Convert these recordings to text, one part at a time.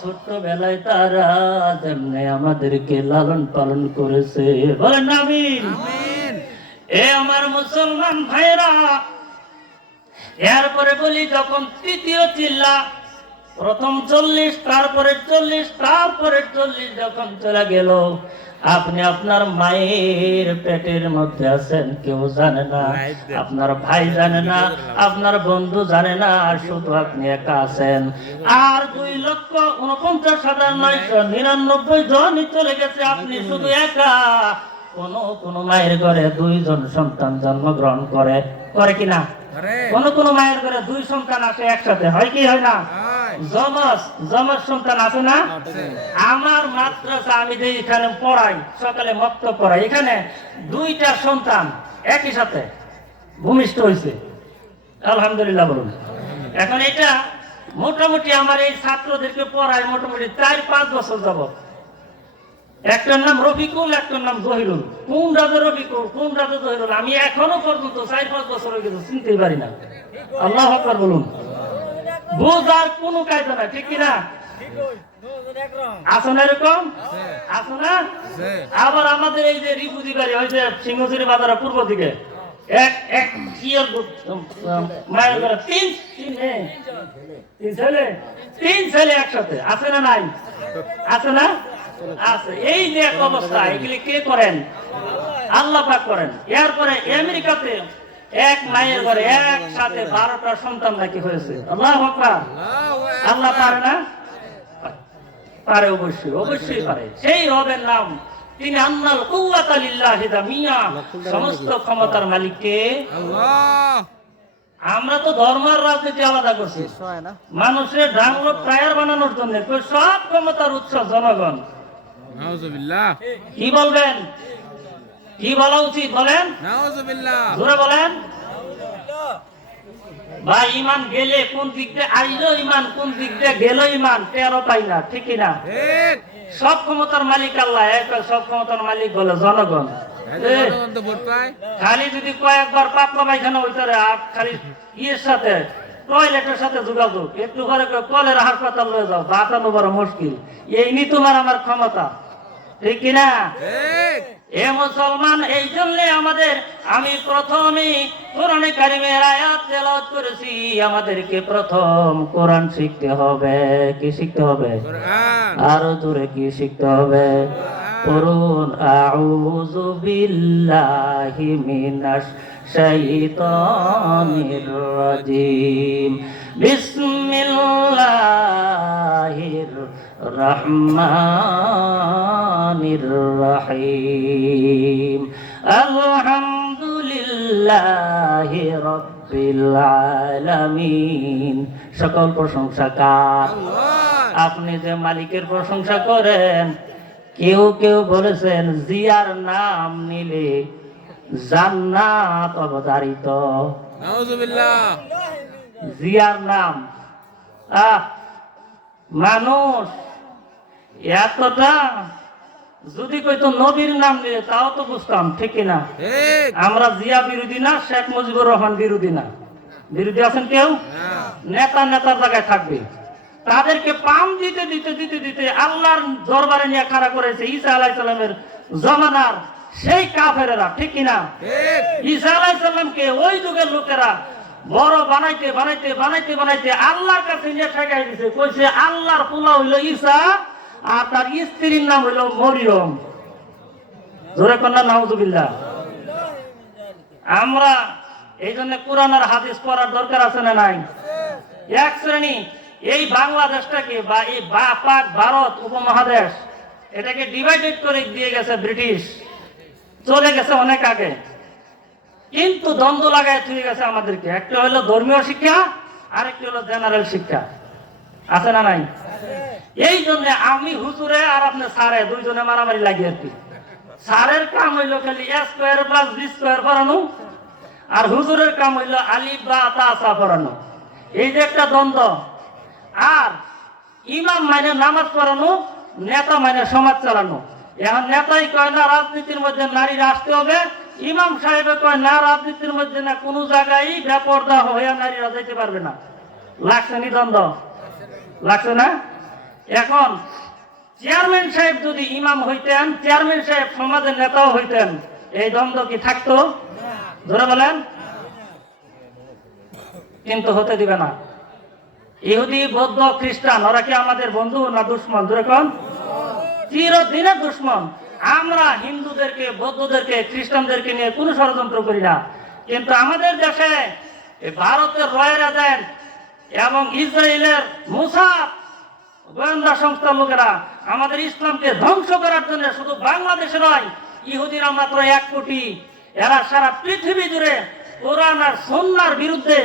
ছোট্টবেলায় তারা যেমনি আমাদেরকে লালন পালন করেছে। এ আমার মুসলমান ভাইরা এরপরে বলি যখন তৃতীয় চিল্লা প্রথম চল্লিশ তারপরে চল্লিশ তারপরে চল্লিশ যখন চলে গেল আপনি আপনার মায়ের পেটের মধ্যে আছেন কেউ জানে না। আপনার ভাই জানে না আপনার বন্ধু জানে না আর শুধু আপনি একা আছেন। আর দুই লক্ষ উনপঞ্চাশ হাজার নয়শো নিরানব্বই জনই চলে গেছে আপনি শুধু একা। কোন কোন মায়ের ঘরে দুইজন সন্তান জন্মগ্রহণ করে করে কিনা? কোন কোন মায়ের ঘরে দুই সন্তান আসে একসাথে হয় কি হয় না? সন্তান আছে না? আমার মাদ্রাসা আমি যে এখানে পড়াই সকালে মক্ত পড়াই এখানে দুইটা সন্তান একই সাথে ভূমিষ্ঠ হয়েছে আলহামদুলিল্লাহ বলুন। এখন এটা মোটামুটি আমার এই ছাত্রদেরকে পড়ায় মোটামুটি চার পাঁচ বছর যাবত একটার নাম রফিকুল একটার নাম জহিরুল। কোন রাজা রফিকুল কোন রাজা জহিরুল? আমি এখনও পর্যন্ত চার পাঁচ বছর হয়ে গেছে চিনতেই পারি না। আল্লাহ বলুন। বোঝার কোনো কায়দা নাই, ঠিক কিনা? আছে না এরকম? আবার আমাদের এই যে বাজারের পূর্ব দিকে, এক এক মায়ের ছেলে ছেলে একসাথে, আছে না নাই? আছে না? আছে। এই যে এক অবস্থা, এগুলি কে করেন? আল্লাহ করেন। এরপরে আমেরিকাতে এক মায়ের ঘরে একসাথে বারোটা সন্তান নাকি হয়েছে। আল্লাহ আল্লাহ পারে না? পারে অবশ্যই অবশ্যই পারে। সেই রবের নাম তিনি আন্নাল লিল্লাহি সমস্ত ক্ষমতার মালিককে আমরা তো ধর্মের রাজনীতি আলাদা করছি। মানুষের ডাউনলোড প্রায়ার বানানোর জন্য সব ক্ষমতার উৎস জনগণ। কি বলবেন? কি বলা উচিত বলেন? জোরে বলেন। বা ইমান গেলে কোন দিক দিয়ে আইলো ইমান কোন দিক দিয়ে গেল ইমান টেরো পাই না ঠিক না? সব ক্ষমতার মালিক আল্লাহ সব ক্ষমতার মালিক বলে জনগণ। খালি যদি কয়েকবার পাতলা পায়খানা হইতে রে আর খালি ইয়ের সাথে টয়লেটের সাথে যোগাযোগ একটু করে কলের হাসপাতাল লয়ে যাও বাঁচানো বড় মুশকিল। এই নি তোমার আমার ক্ষমতা ঠিক কিনা এ মুসলমান এই জন্য আমাদের আমি প্রথমে কোরআনে কারিমের আয়াত তেলাওয়াত করেছি। আমাদেরকে প্রথম কোরআন শিখতে হবে। কি শিখতে হবে? আরও দূরে কি শিখতে হবে? পড়ুন আউযু বিল্লাহি মিনাশ শাইতানির রাজিম। বিসমিল্লাহির রহমানির রহিম আলহামদুলিল্লাহি রাব্বিল আলামিন সকল প্রশংসা কার? আপনি যে মালিকের প্রশংসা করেন কেউ কেউ বলেছেন জিয়ার নাম নিলে জান্নাত নাউজুবিল্লাহ। জিয়ার নাম। আহ মানুষ এতটা যদি কইতো নবীর নাম নিলে তাও তো বুঝতাম ঠিক না। আমরা জিয়া বিরোধী না শেখ মুজিবুর রহমান বিরোধী না। বিরোধী আছেন কেউ? নেতা নেতার জায়গায় থাকবে। তাদেরকে পাম দিতে দিতে দিতে দিতে আল্লাহর দরবারে নিয়ে খাড়া করেছে ঈসা আলাইসাল্লামের জমানার সেই কাফেরেরা ঠিক কিনা ঈসা আলাইসাল্লামকে ওই যুগের লোকেরা বড় বানাইতে বানাইতে বানাইতে বানাইতে আল্লাহর কাছে নিয়ে ঠেকাই দিছে। কইছে, আল্লাহর পোলা হইল ঈসা আর তার স্ত্রীর নাম হইল মরিয়ম। জোরে কন্যা নাউজুবিল্লাহ। আমরা এই জন্য কোরআন আর হাদিস পড়ার দরকার আছে না নাই? এক শ্রেণি, এই বাংলাদেশটাকে বা এই পাক ভারত উপমহাদেশ, এটাকে ডিভাইডেড করে দিয়ে গেছে ব্রিটিশ। চলে গেছে অনেক আগে। কিন্তু দ্বন্দ্ব লাগায় থুয়ে গেছে আমাদেরকে। একটা হলো ধর্মীয় শিক্ষা আর আরেকটি হলো জেনারেল শিক্ষা। আছে না নাই? এই জন্য আমি হুজুরে আর আপনি সারে দুইজনে মারামারি লাগি আর কি। সারের কাম হইল খালি A square plus B square পড়ানো, আর হুজুরের কাম হইল আলিফ বা তা আসা পড়ানো। এই যে একটা দ্বন্দ্ব। আর ইমাম মানে নামাজ পড়ানো, নেতা মানে সমাজ চালানো। এখন নেতাই কয় না, রাজনীতির মধ্যে নারীরা আসতে হবে ইমাম সাহেবে কয়, না, রাজনীতির মধ্যে না কোনো জায়গায় বেপর্দা হইয়া নারীরা যেতে পারবে না। লাগছে নি দ্বন্দ্ব? লাগছে না? এখন, চেয়ারম্যান সাহেব যদি ইমাম হইতেন, চেয়ারম্যান সাহেব সমাজের নেতাও হইতেন, এই দ্বন্দ্ব কি থাকতো? ধরে বলেন। কিন্তু হতে দিবে না। ইহুদি, বৌদ্ধ, খ্রিস্টান, ওরা কি আমাদের বন্ধু না দুশ্মন? যেরকম চিরদিনের দুশ্মন। আমরা হিন্দুদেরকে, বৌদ্ধদেরকে, খ্রিস্টানদেরকে নিয়ে কোনো ষড়যন্ত্র করি না। কিন্তু আমাদের দেশে ভারতের রয়ের এজেন্ট এবং ইসরায়েলের মুসাদ গোয়েন্দা সংস্থার লোকেরা আমাদের ইসলামকে ধ্বংস করার জন্য শুধু বাংলাদেশে নয়, ইহুদিরা মাত্র এক কোটি, এরা সারা পৃথিবী জুড়ে কোরআন আর সন্ন্যার বিরুদ্ধে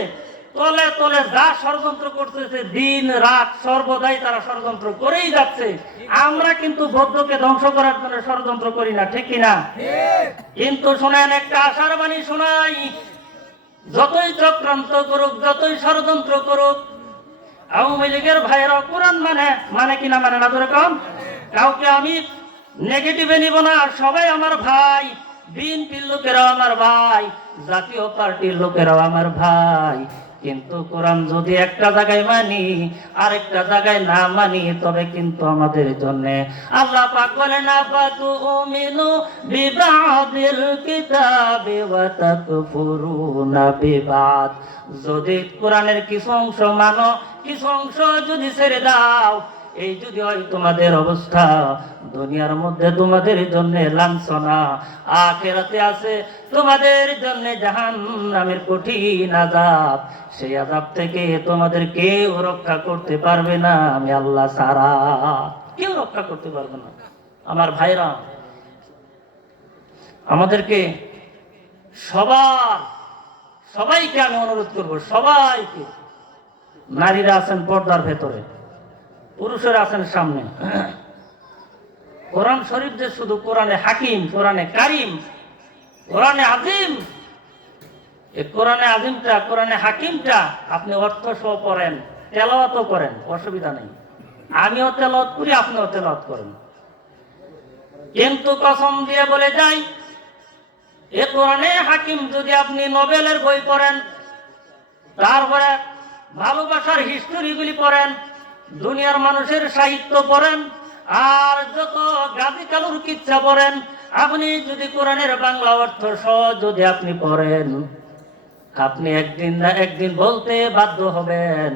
তলে তলে যা ষড়যন্ত্র করতেছে, দিন রাত সর্বদাই তারা ষড়যন্ত্র করেই যাচ্ছে। আমরা কিন্তু বৌদ্ধকে ধ্বংস করার জন্য ষড়যন্ত্র করি না, ঠিক কিনা? কিন্তু শোনেন, একটা আশার বাণী শোনাই, যতই চক্রান্ত করুক, যতই ষড়যন্ত্র করুক, আওয়ামী লীগের ভাইয়েরা কোরআন মানে মানে কিনা মানে না যেরকম কাউকে আমি নেগেটিভে নিব না, সবাই আমার ভাই, বিএনপির লোকেরাও আমার ভাই, জাতীয় পার্টির লোকেরাও আমার ভাই। কিন্তু কোরআন যদি একটা জায়গায় মানি, আরেকটা জায়গায় না মানি, তবে কিন্তু আমাদের জন্য। আল্লাহ পাক বলে না পাতু উমিনু বিবাদিল কিতাবি ওয়া তাকফুরুনা বিবাদ। যদি কোরআনের কিছু অংশ মানো, কিছু অংশ যদি ছেড়ে দাও এই যদি হয় তোমাদের অবস্থা, দুনিয়ার মধ্যে তোমাদের জন্য লাঞ্ছনা, আখেরাতে আছে তোমাদের জন্য জাহান নামের কঠিন আজাব সেই আজাব থেকে তোমাদের কেউ রক্ষা করতে পারবে না, আমি আল্লাহ সারা কেউ রক্ষা করতে পারবে না। আমার ভাইরা, আমাদেরকে সবার, সবাইকে আমি অনুরোধ করব, সবাইকে। নারীরা আছেন পর্দার ভেতরে। পুরুষেরা আছেন সামনে। কোরআন শরীফ যে শুধু কোরআনে হাকিম, কোরআনে কারিম, কোরআনে আজিম এই কোরআনে আজিমটা, কোরআনে হাকিমটা আপনি অর্থ সহ পড়েন, তেলাওয়াতও করেন, অসুবিধা নেই। আমিও তেলাওয়াত করি, আপনিও তেলাওয়াত করেন। কিন্তু কসম দিয়ে বলে যাই, এ কোরআনে হাকিম যদি আপনি নোবেলের বই পড়েন, তারপরে ভালোবাসার হিস্টোরিগুলি পড়েন দুনিয়ার মানুষের সাহিত্য পড়েন, আর যত গাজী কালুর কিচ্ছা পড়েন, আপনি যদি কোরআনের বাংলা অর্থ সহ যদি আপনি পড়েন, আপনি একদিন না একদিন বলতে বাধ্য হবেন।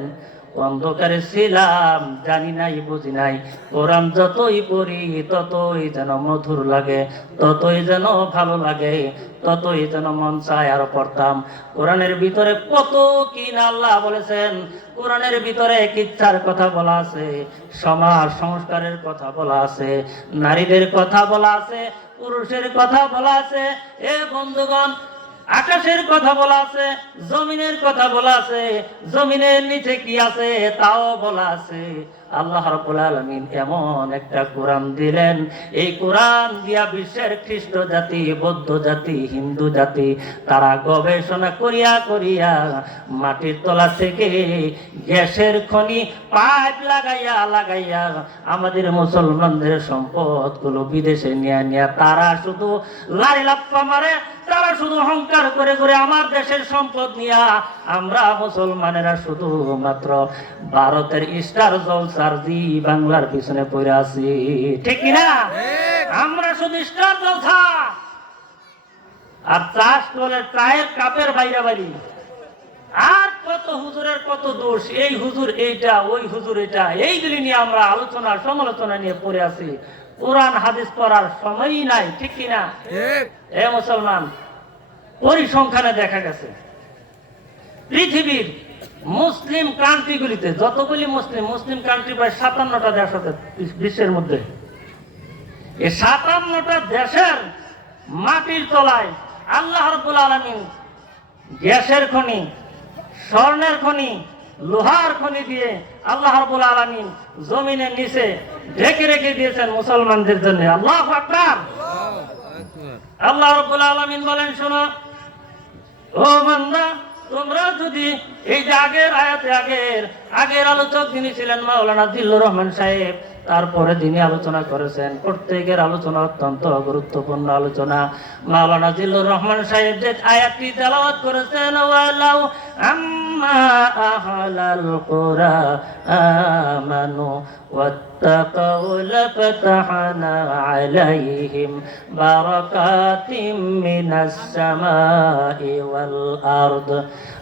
অন্ধকারে ছিলাম, জানি নাই, বুঝি নাই। কোরআন যতই পড়ি, ততই যেন মধুর লাগে, ততই যেন ভালো লাগে, ততই যেন মন চায় আরও পড়তাম। কোরআনের ভিতরে কত কি আল্লাহ বলেছেন, কোরআনের ভিতরে কিচ্ছার কথা বলা আছে, সমাজ সংস্কারের কথা বলা আছে, নারীদের কথা বলা আছে, পুরুষের কথা বলা আছে। এ বন্ধুগণ আকাশের কথা বলা আছে, জমিনের কথা বলা আছে, জমিনের নিচে কি আছে তাও বলা আছে। আল্লাহ রাব্বুল আলামিন এমন একটা কোরআন দিলেন। এই কোরআন দিয়া বিশ্বের খ্রিস্ট জাতি, বৌদ্ধ জাতি, হিন্দু জাতি, তারা গবেষণা করিয়া করিয়া মাটির তলা থেকে গ্যাসের খনি পাইপ লাগাইয়া লাগাইয়া আমাদের মুসলমানদের সম্পদগুলো বিদেশে নিয়ে নিয়ে তারা শুধু লারি লাপ্পা মারে তারা শুধু অহংকার করে করে আমার দেশের সম্পদ নিয়া আমরা মুসলমানেরা শুধু মাত্র ভারতের স্টার জলসার জি বাংলার পিছনে পড়ে আছি। ঠিক কিনা? আমরা শুধু স্টার জলসা। আর চাষ করে চায়ের কাপের বাইরে বাড়ি। আর কত হুজুরের কত দোষ? এই হুজুর এইটা ওই হুজুর এটা। এইগুলি নিয়ে আমরা আলোচনা সমালোচনা নিয়ে পড়ে আছি। কোরআন হাদিস পড়ার সময়ই নাই ঠিক কিনা এ মুসলমান পরিসংখ্যানে দেখা গেছে পৃথিবীর মুসলিম কান্ট্রিগুলিতে যতগুলি মুসলিম মুসলিম কান্ট্রি প্রায় সাতান্নটা দেশ আছে বিশ্বের মধ্যে। এই সাতান্নটা দেশের মাটির তলায় আল্লাহ রব্বুল আলমিন গ্যাসের খনি স্বর্ণের খনি লোহার খনি দিয়ে আল্লাহ রবুল আলমিন জমিনের নিচে ঢেকে রেখে দিয়েছেন মুসলমানদের জন্য। আল্লাহ আকবার। আল্লাহ রবুল আলামিন বলেন, শোনো, ও বান্দা, তোমরা যদি এই যে আগের আয়াতে আগের আগের আলোচক তিনি ছিলেন মাওলানা জিল্লুর রহমান সাহেব তারপরে তিনি আলোচনা করেছেন প্রত্যেকের আলোচনা অত্যন্ত গুরুত্বপূর্ণ আলোচনা মাওলানা জিল্লুর রহমান সাহেব যে আয়াতটি তেলাওয়াত করেছেন ওয়ালাউ আম أهل القرى آمنوا واتقوا لفتحنا عليهم بركات من السماء والأرض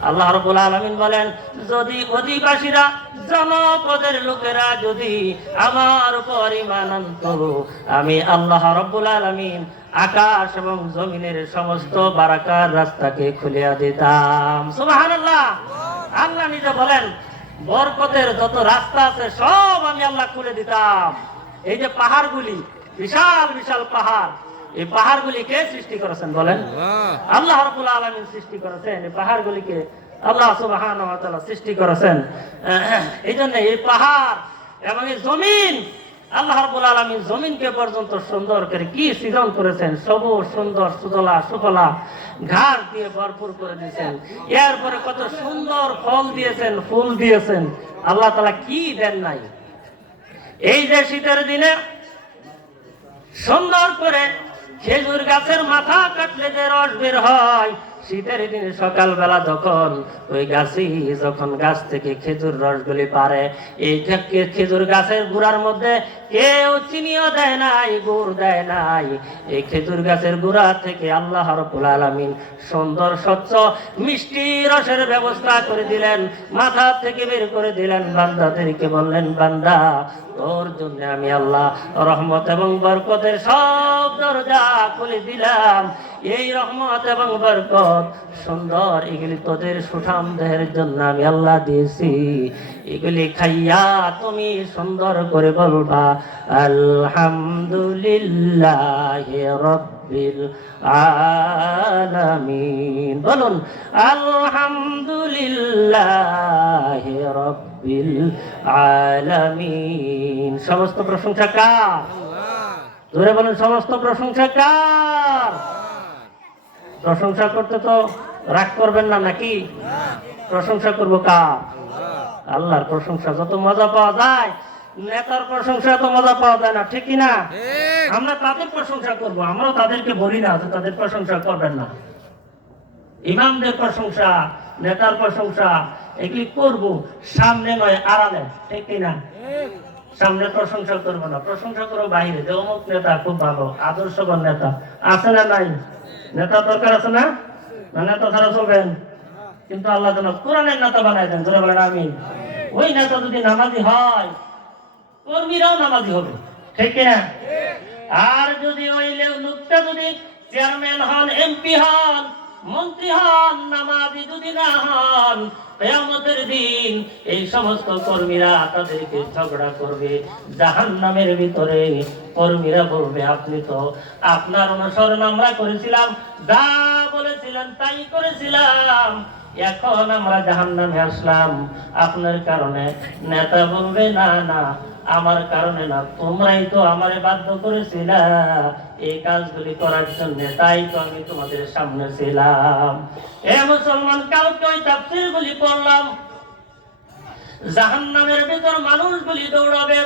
আল্লাহ রবুল আলমিন বলেন যদি অধিবাসীরা জনপদের লোকেরা যদি আমার উপর ইমান আমি আল্লাহ রব্বুল আলমিন আকাশ এবং জমিনের সমস্ত বারাকার রাস্তাকে খুলিয়া দিতাম। সুবহানাল্লাহ। আল্লাহ নিজে বলেন বরকতের যত রাস্তা আছে সব আমি আল্লাহ খুলে দিতাম। এই যে পাহাড়গুলি বিশাল বিশাল পাহাড় এই পাহাড়গুলি কে সৃষ্টি করেছেন বলেন? আল্লাহ। আল্লাহ রাব্বুল আলামিন সৃষ্টি করেছেন। এই পাহাড়গুলিকে আল্লাহ সুবহানাহু ওয়া তাআলা সৃষ্টি করেছেন। এই জন্য এই পাহাড় এবং এই জমিন, আল্লাহ রাব্বুল আলামিন জমিনকে পর্যন্ত সুন্দর করে কি সৃজন করেছেন? সবুজ, সুন্দর, সুজলা, সুফলা ঘাস দিয়ে ভরপুর করে দিয়েছেন। এরপরে কত সুন্দর ফল দিয়েছেন, ফুল দিয়েছেন। আল্লাহ তাআলা কি দেন নাই? এই যে শীতের দিনে সুন্দর করে খেজুর গাছের মাথা কাটলে যে রস বের হয় শীতের দিনে সকালবেলা যখন ওই গাছি, যখন গাছ থেকে খেজুর রসগুলি পারে, এই খেজুর গাছের গুড়ার মধ্যে কেউ চিনিও দেয় নাই, গুড় দেয় নাই। এই খেজুর গাছের গুড়া থেকে আল্লাহ রব্বুল আলামিন সুন্দর, স্বচ্ছ, মিষ্টি রসের ব্যবস্থা করে দিলেন, মাথা থেকে বের করে দিলেন, বান্দাদেরকে বললেন, বান্দা, তোর জন্য আমি আল্লাহ রহমত এবং বরকতের সব দরজা খুলে দিলাম। এই রহমত এবং বরকত সুন্দর এগুলি তোদের সুঠাম দেহের জন্য আমি আল্লাহ দিয়েছি। এগুলি খাইয়া তুমি সুন্দর করে বলবা আলহামদুলিল্লাহ রব্বিল আলামিন। বলুন আলহামদুলিল্লাহ রব্বিল আলামিন। সমস্ত প্রশংসা কার ধরে বলুন সমস্ত প্রশংসা কার প্রশংসা করতে তো রাগ করবেন না নাকি? প্রশংসা করব কার? আল্লাহর প্রশংসা যত মজা পাওয়া যায় নেতার প্রশংসা তো মজা পাওয়া যায় না ঠিক না আমরা তাদের প্রশংসা করব আমরাও তাদেরকে বলি না যে তাদের প্রশংসা করবেন না। ইমামদের প্রশংসা নেতার প্রশংসা এগুলি করব সামনে নয় আড়ালে ঠিক কি না সামনে প্রশংসা করব না। প্রশংসা করব বাইরে যে অমুক নেতা খুব ভালো আদর্শবান নেতা। আছে না নাই? নেতা দরকার আছে না? নেতা ছাড়া চলবেন কিন্তু আল্লাহ যেন কোরআনের নেতা বানাই দেন ধরে বলেন আমি ওই নেতা যদি নামাজি হয় কর্মীরাও নামাজি হবে। ঠিক না আর যদি ওই লোকটা যদি চেয়ারম্যান হন এমপি হন মন্ত্রী হন নামাজি যদি না হন কেয়ামতের দিন এই সমস্ত কর্মীরা তাদেরকে ঝগড়া করবে। জাহান নামের ভিতরে কর্মীরা বলবে, আপনি তো আপনার অনুসরণ আমরা করেছিলাম, যা বলেছিলেন তাই করেছিলাম। এখন আমরা জাহান নামে আসলাম। আপনার কারণে নেতা বলবে, না না আমার কারণে না তোমরাই তো আমারে বাধ্য করেছিলা এই কাজগুলি করার জন্য, তাই তো আমি তোমাদের সামনে ছিলাম। এ মুসলমান, কাউকে ওই তাফসির গুলি পড়লাম। জাহান্নামের ভিতর মানুষগুলি দৌড়াবে,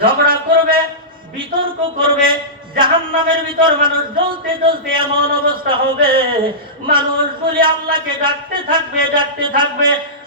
ঝগড়া করবে, বিতর্ক করবে, জাহান্নামের ভিতর মানুষ জ্বলতে জ্বলতে এমন অবস্থা হবে। মানুষগুলি আল্লাহকে ডাকতে থাকবে ডাকতে থাকবে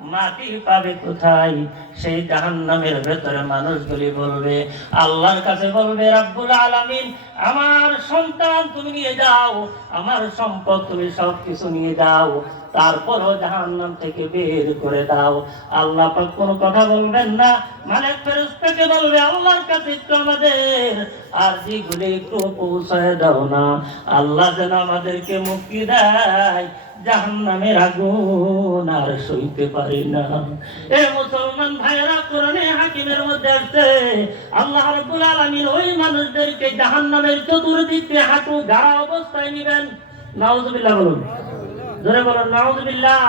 মাটি পাবে কোথায়? সেই জাহান্নামের ভেতরে মানুষগুলি বলবে, আল্লাহর কাছে বলবে, রাব্বুল আলামিন, আমার সন্তান তুমি নিয়ে যাও, আমার সম্পদ তুমি সব কিছু নিয়ে যাও, তারপরও জাহান্নাম থেকে বের করে দাও। আল্লাহ পাক কোনো কথা বলবেন না, মালিক ফেরেশতাকে বলবে, আল্লাহর কাছে একটু আমাদের আর যেগুলি একটু পৌঁছায় দাও না। আল্লাহ যেন আমাদেরকে মুক্তি দেয় জাহান্নামের আগুন আর সইতে পারি না। এ মুসলমান ভাইরা কোরআনে হাকিমের মধ্যে আসছে, আল্লাহ রাব্বুল আলামিন ওই মানুষদেরকে জাহান্নামের চতুর্দিকে হাঁটু গাড়া অবস্থায় নেবেন। নাউজুবিল্লাহ বলুন। জোরে বলুন, নাউজুবিল্লাহ।